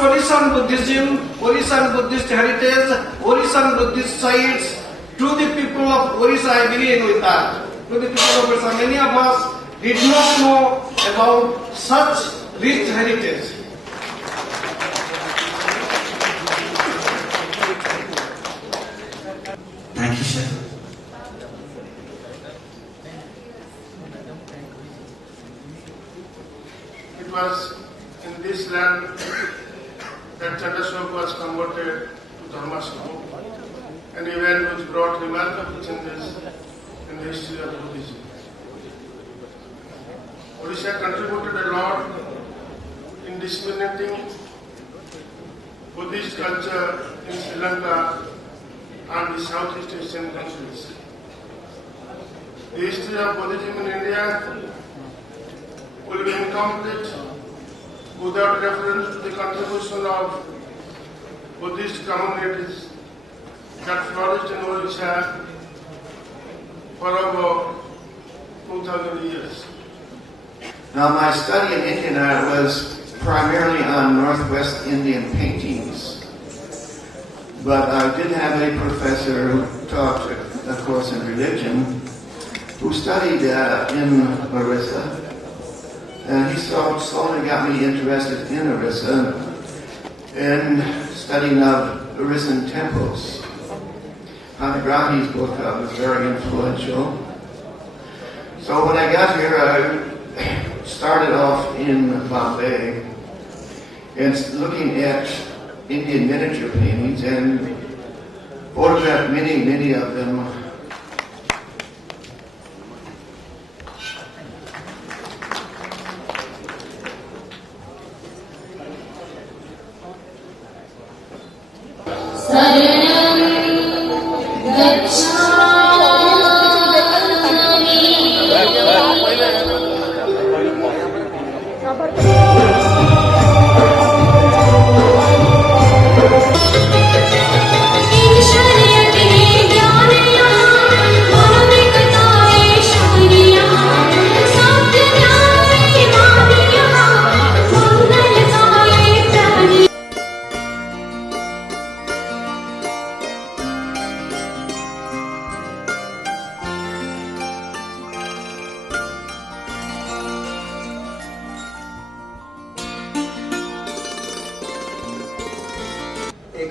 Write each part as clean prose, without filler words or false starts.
Orissan Buddhism, Orissan Buddhist heritage, Orissan Buddhist sites to the people of Orissa. I begin with that. To the people of Orissa, many of us did not know about such rich heritage. Thank you, sir. It was in this land that Chandashoka was converted to Dharmashoka, an event which brought remarkable changes in the history of Buddhism. Odisha contributed a lot in disseminating Buddhist culture in Sri Lanka and the Southeast Asian countries. The history of Buddhism in India will be incomplete without reference to the contribution of Buddhist communities that flourished in Odisha for over 2,000 years. Now, my study in Indian art was primarily on Northwest Indian paintings, but I did have a professor who taught a course in religion who studied in Orissa, and he slowly got me interested in Orissa and studying of Orissan temples. Panagrahi's book was very influential. So when I got here, I started off in Bombay and looking at Indian miniature paintings and photographed many of them.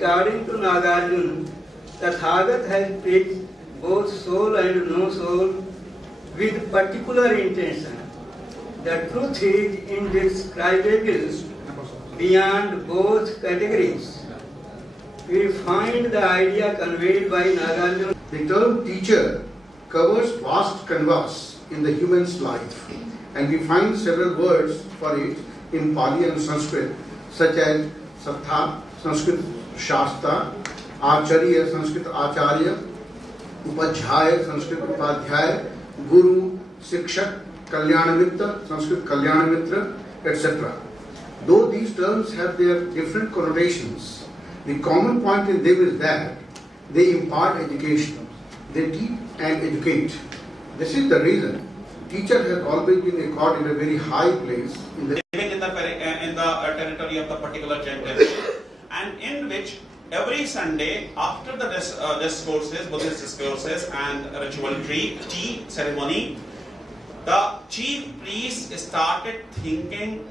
According to Nagarjuna, Tathagat has preached both soul and no soul with particular intention. The truth is indescribable beyond both categories. We find the idea conveyed by Nagarjuna. The term teacher covers vast canvas in the human's life, and we find several words for it in Pali and Sanskrit, such as Sattha, Sanskrit Shastra, Acharya, Sanskrit Acharya, Upadhyaya, Sanskrit Upadhyaya, Guru, Sikshak, Kalyanamitra, Sanskrit Kalyanamitra, etc. Though these terms have their different connotations, the common point in them is that they impart education, they teach and educate. This is the reason teacher has always been accorded a very high place in the territory of the particular temple, and in which every Sunday after the discourses, Buddhist discourses and ritual tea ceremony, the chief priest started thinking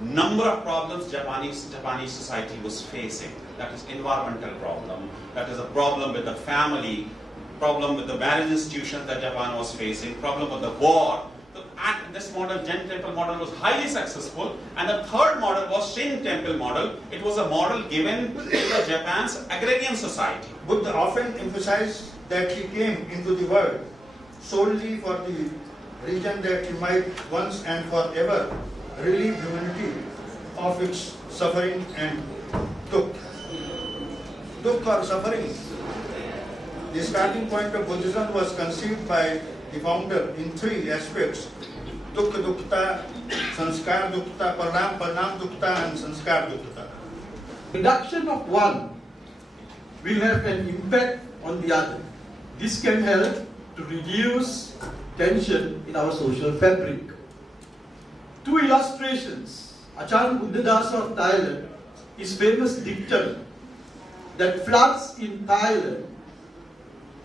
number of problems Japanese society was facing. That is environmental problem, that is a problem with the family, problem with the marriage institution that Japan was facing, problem with the war. And this model, Zen temple model, was highly successful. And the third model was Shin temple model. It was a model given to the Japan's agrarian society. Buddha often emphasized that he came into the world solely for the reason that he might once and forever relieve humanity of its suffering and dukkha. Dukkha or suffering. The starting point of Buddhism was conceived by the founder in three aspects: dukkha dukkha, sanskar dukkha, paranam dukkha, and sanskar dukkha. Reduction of one will have an impact on the other. This can help to reduce tension in our social fabric. Two illustrations. Acharya Buddhadasa of Thailand his famous dictum that floods in Thailand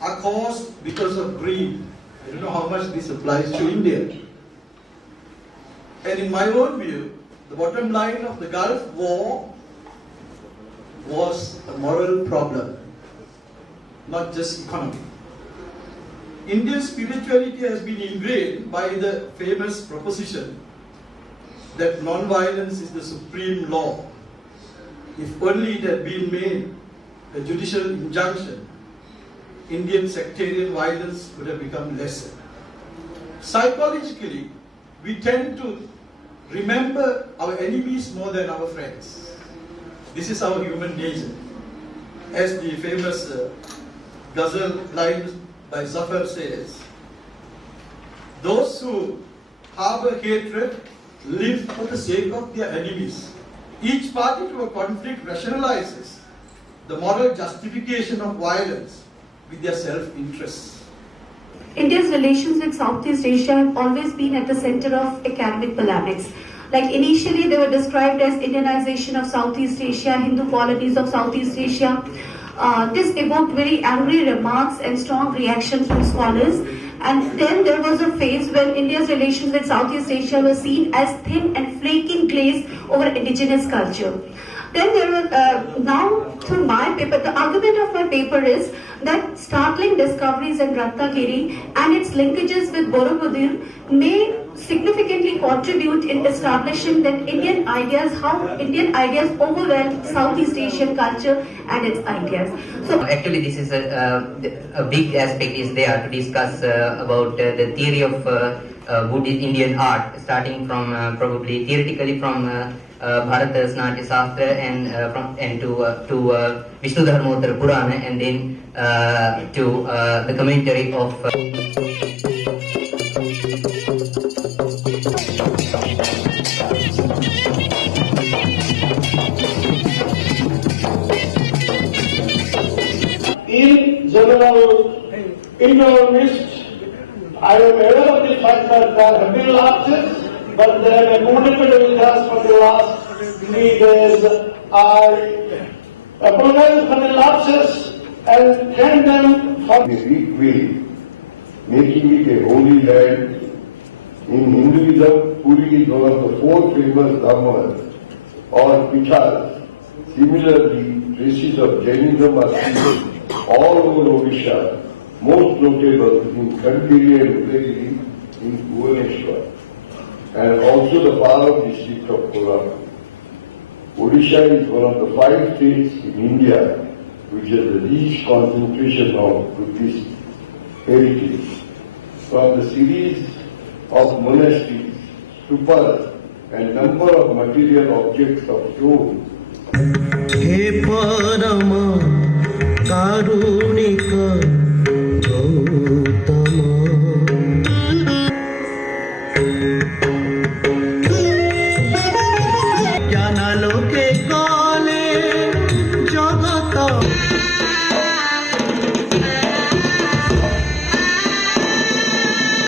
are caused because of greed. I don't know how much this applies to India. And in my own view, the bottom line of the Gulf War was a moral problem, not just economic. Indian spirituality has been ingrained by the famous proposition that non-violence is the supreme law. If only it had been made a judicial injunction, Indian sectarian violence would have become lesser. Psychologically, we tend to remember our enemies more than our friends. This is our human nature. As the famous ghazal line by Zafar says, those who harbor hatred live for the sake of their enemies. Each party to a conflict rationalizes the moral justification of violence with their self-interest. India's relations with Southeast Asia have always been at the center of academic polemics. Like initially they were described as Indianization of Southeast Asia, Hindu colonies of Southeast Asia. This evoked very angry remarks and strong reactions from scholars. And then there was a phase when India's relations with Southeast Asia were seen as thin and flaking glaze over indigenous culture. Then there were, now through my paper, the argument of my paper is that startling discoveries in Ratnagiri and its linkages with Borobudur may significantly contribute in establishing that how Indian ideas overwhelm Southeast Asian culture and its ideas. So actually this is a big aspect is there to discuss about the theory of Buddhist Indian art, starting from probably theoretically from Bharata's Natya Shastra and to Vishnu Dharmottara Purana, and then to the commentary of In general, in our midst, I am aware of the fact that there have been lapses, but they have accommodated with us for the last 3 days. I apologize for the lapses and thank them for the weak will, making it a holy land. In Hinduism, Puri is one of the 4 famous dhammas or pithas. Similarly, traces of Jainism are seen all over Odisha, most notable in Kandiri and Udayagiri in Bhubaneswar, and also the Palam district of Kolhapur. Odisha is one of the 5 states in India which has the least concentration of Buddhist heritage. From the series of monasteries, stupas, and number of material objects of stone. हे परम कारुणिक